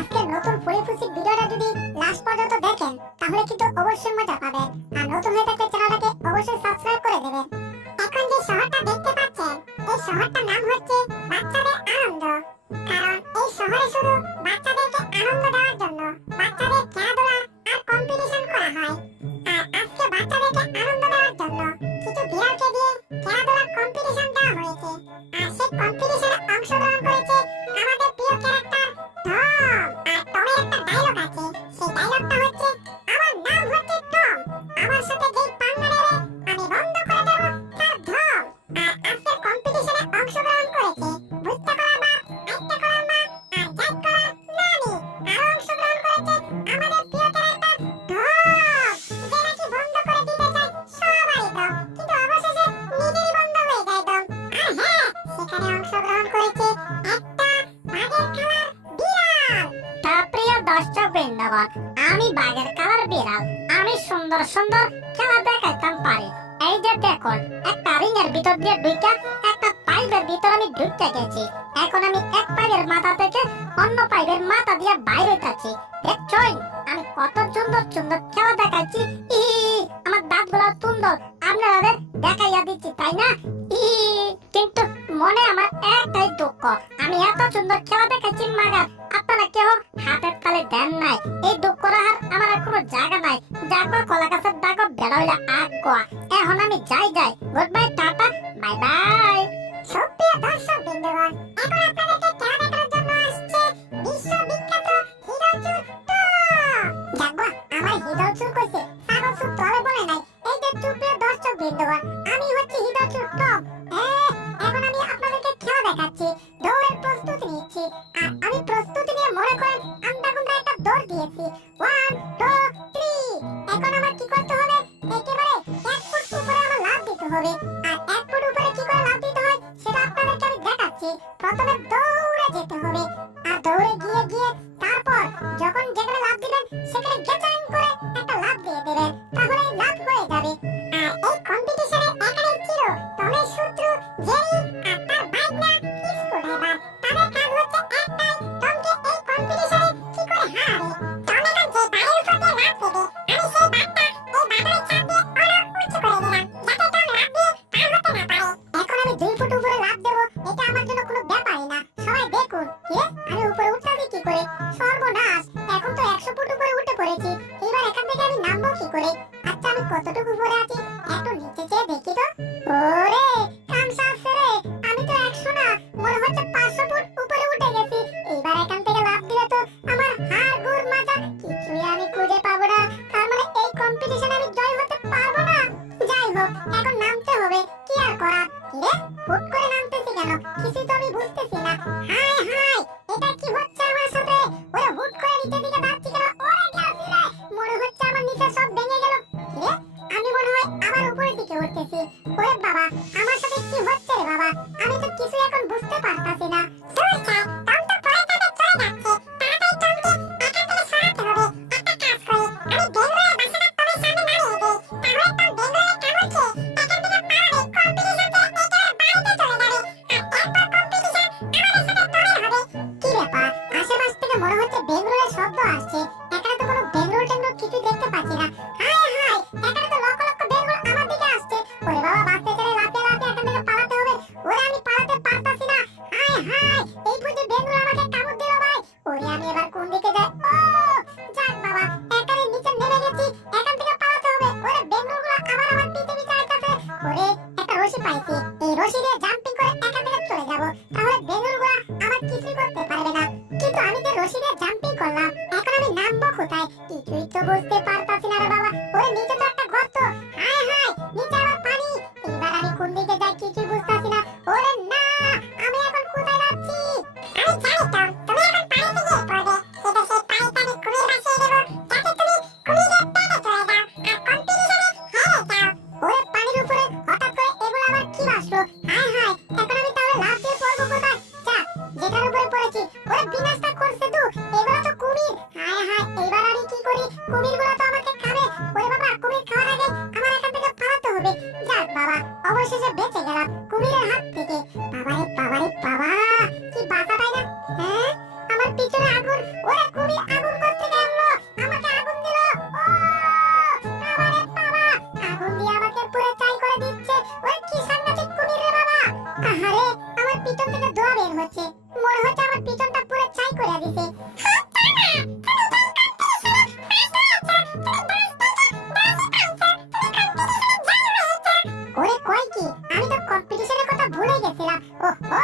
আজকের নতুন ফুসিক ভিডিওটা যদি লাস্ট পর্যন্ত দেখেন তাহলে কিন্তু অবশ্যই মজা পাবেন। আর নতুন হয়ে থাকলে চ্যানেলটাকে অবশ্যই সাবস্ক্রাইব করে দেবেন। এখন যে শহরটা দেখতে পাচ্ছেন, এই শহরটার নাম হচ্ছে বাচ্চাদের আনন্দ। কারণ এই শহরে শুধু বাচ্চাদেরকে আনন্দ দেওয়ার জন্য বাচ্চাদের খেলাধুলা আর কম্পিটিশন করা হয়। আর আজকে বাচ্চাদেরকে আনন্দ দেওয়ার জন্য কিছু বিড়ালকে দিয়ে খেলাধুলার কম্পিটিশন দেওয়া হয়েছে। আর সেই কম্পিটিশনে অংশগ্রহণ করেছে আমাদের প্রিয় ক্যারেক্টার টম। আর টমের একটা ডায়লগ আছে, সেই ডায়লগটা হচ্ছে, আমার নাম হচ্ছে টম, আমার সাথে যেই পাঙ্গা নেবে আমি বন্ধ করে দেব তার ধম। আর আজকের কম্পিটিশনে অংশগ্রহণ করেছে বুঝতে করা বাপ, আইতে করা মা, আর জাত করা নানি। আর অংশগ্রহণ করেছে আমাদের প্রিয় ক্যারেক্টার ধম, যে নাকি বন্ধ করে দিতে চায় সবারই দম, কিন্তু অবশেষে নিজেরই বন্ধ হয়ে যায় দম। আর হ্যাঁ, সেখানে অংশগ্রহণ করেছে একটা বাঘের কালার বিড়াল। তা প্রিয় দর্শক বৃন্দগণ, আমি বাঘের কালার বিড়াল। আমি সুন্দর সুন্দর খেলা দেখাইতাম পারি। এই যে দেখুন, একটা রিং এর ভিতর দিয়ে ঢুকা একটা পাইপের ভিতর আমি ঢুকতে গেছি। এখন আমি এক পাইপের মাথা থেকে অন্য পাইপের মাথা দিয়ে বাইরে যাচ্ছি। দেখছেন আমি কত সুন্দর সুন্দর খেলা দেখাচ্ছি। ই আমার দাঁতগুলো সুন্দর আপনাদের দেখাইয়া দিচ্ছি, তাই না? ই কিন্তু মনে আমার একটাই দুঃখ, আমি এত সুন্দর খেলা দেখাচ্ছি মাগার আপনারা কেউ হাতের তালে দেন নাই। এই দুঃখ রাখার আমার আর কোনো জায়গা নাই। যাকো কলা গাছের ডাকো বেড়া হইলে গোয়া। এখন আমি যাই। Good bye, tata, bye bye. সুপ্রিয় দর্শক বৃন্দগণ, এখন আপনাদেরকে খেলা দেখানোর জন্য আসছে বিশ্ববিখ্যাত হিরোচুর টম। দেখো আমার হিরোচুর কইছে, ছাগল চুর তলে বলে নাই। এই যে সুপ্রিয় দর্শক বৃন্দগণ, আমি হচ্ছে হিরোচুর টম। এখন আমি আপনাদেরকে খেলা দেখাচ্ছি, দৌড়ের প্রস্তুতি নিচ্ছি। আর আমি প্রস্তুতি নিয়ে মনে করেন আন্দাগুন্দা একটা দৌড় দিয়েছি। 1 2 3। এখন আমার কি করতে হবে? একেবারে 1 ফুট উপরে আমার লাফ দিতে হবে। আর 1 ফুট উপরে কি করে লাফ দিতে হয় সেটা আপনাদেরকে আমি দেখাচ্ছি। প্রথমে দৌড়ে যেতে হবে। আর দৌড়ে গিয়ে তারপর যখন যেখানে লাফ দিবেন সেখানে গেচাং করে একটা লাফ দিয়ে দেবেন, তাহলে লাফ হয়ে যাবে। আর এই কম্পিটিশনে এখানে ছিল টমের শত্রু জেরি আর তার ভাইনা স্কুড্রাইভার। তাদের কাজ হচ্ছে একটাই, টমকে এই কম্পিটিশনে কি করে হারাবে। টম এখন যে বাড়ির উপর দিয়ে লাফ দেবে, আমি সেই বারটা এই বাটনের চাপ দিয়ে অনেক উঁচু করে দিলাম, যাতে টম লাফ দিয়ে পার হতে না পারে। এখন আমি 2 ফুট উপরে লাফ দেবো, এটা আমার জন্য কোনো ব্যাপারই না। সবাই দেখুন, আমি উপরে উঠতে কি করে? সর্বনাশ, এখন তো 100 ফুট উপরে উঠে পড়েছি। এবার এখান থেকে আমি নামবো কি করে? আচ্ছা, আমি কতটুকু উপরে আছি একটু নিচে চেয়ে দেখি তো। ওরে কামসা আছে রে, আমি তো 100 না, মনে হচ্ছে 500 ফুট উপরে উঠে গেছি। এবার এখান থেকে লাফ দিলে তো আমার হাড় গুড় মাজা কিছুই আমি খুঁজে পাবো না। তার মানে এই কম্পিটিশনে আমি জয় হতে পারবো না। যাই হোক, এখন নামতে হবে, কি আর করা। রে হুট করে নামতেছি কেন? কিছু তো আমি বুঝতেছি না। হাই হাই, এটা কি হচ্ছে আমার সাথে? ওরে হুট করে নিচের দিকে যাচ্ছি কেন? ওরে গেছি রে, মনে হচ্ছে আমার নিচে সব ভেঙে গেল। রে আমি মনে হয় আবার উপরের দিকে উঠতেছি। ওরে বাবা, আমার সাথে কি হচ্ছে রে বাবা? আমি তো কিছু এখন বুঝতে পারতাছি না। দূর ছাই, টম তো পরে তাকে চলে যাচ্ছে। তাড়াতাড়ি টমকে এখান থেকে সরাতে হবে। একটা কাজ করি, আমি বেঙ্গলের বাসাটা টমের সামনে নামিয়ে দেই, তাহলে টম বেঙ্গলের কামড়ছে এখান থেকে পালাবে, কম্পিটিশন থেকে একেবারে বাড়িতে চলে যাবে। আর এরপর কম্পিটিশন আমাদের সাথে টমের হবে। কি ব্যাপার, আশেপাশ থেকে মনে হচ্ছে বেঙ্গলের শব্দ আসছে। এখানে তো কোনো বেঙ্গল টেঙ্গল কিছু দেখতে পাচ্ছি না। হাই হাই, এখানে তো লক্ষ লক্ষ বেঙ্গল আমার দিকে আসছে। ওরে বাবা, বাঁচতে চাইলে লাফিয়ে লাফিয়ে এখান থেকে পালাতে হবে। ওরে আমি পালাতে পারতাছি না। হাই হাই, এই বুঝি বেঙ্গল আমাকে কামড় দিল ভাই। ওরে আমি এবার কোন দিকে যাই? ও যাক বাবা, এখানে নিচে নেমে গেছি, এখান থেকে পালাতে হবে। ওরে বেঙ্গলগুলো আবার আমার পিছে পিছে আসছে। ওরে একটা রশি পাইছি, এই রশি দিয়ে জাম্পিং করে এখান থেকে চলে যাব, তাহলে বেঙ্গলগুলো আমার কিছুই করতে পারবে না। কিন্তু আমি যে রশি দিয়ে জাম্পিং করলাম, এখন আমি নামবো কোথায় কিছুই তো বুঝতে পারতাছি না রে বাবা। ওরে নিচে তো একটা গর্ত। হাই হাই, নিচে আবার পানি। এবার আমি কোন দিকে যাই কিছুই বুঝতাছি না। ওরে না, আমি এখন কোথায় যাচ্ছি? আমি জানি তো, তুমি এখন পানিতে গিয়ে পড়বে। কিন্তু সেই পানিতে আমি কুমির বাসিয়ে দেবো, যাতে তুমি কুমিরের পেটে চলে যাও আর কম্পিটিশনে হেরে যাও। ওরে পানির উপরে হঠাৎ করে এগুলো আবার কি ভাসলো? হাই হাই, এখন আমি তাহলে লাফ দিয়ে পড়বো কোথায়? যা, যেটার উপরে পড়েছি ওরে বিনাশটা করছে তো, এগুলো তো কুমির। কই কি আমি তো কম্পিটিশনের কথা ভুলে গেছিলাম। ওহো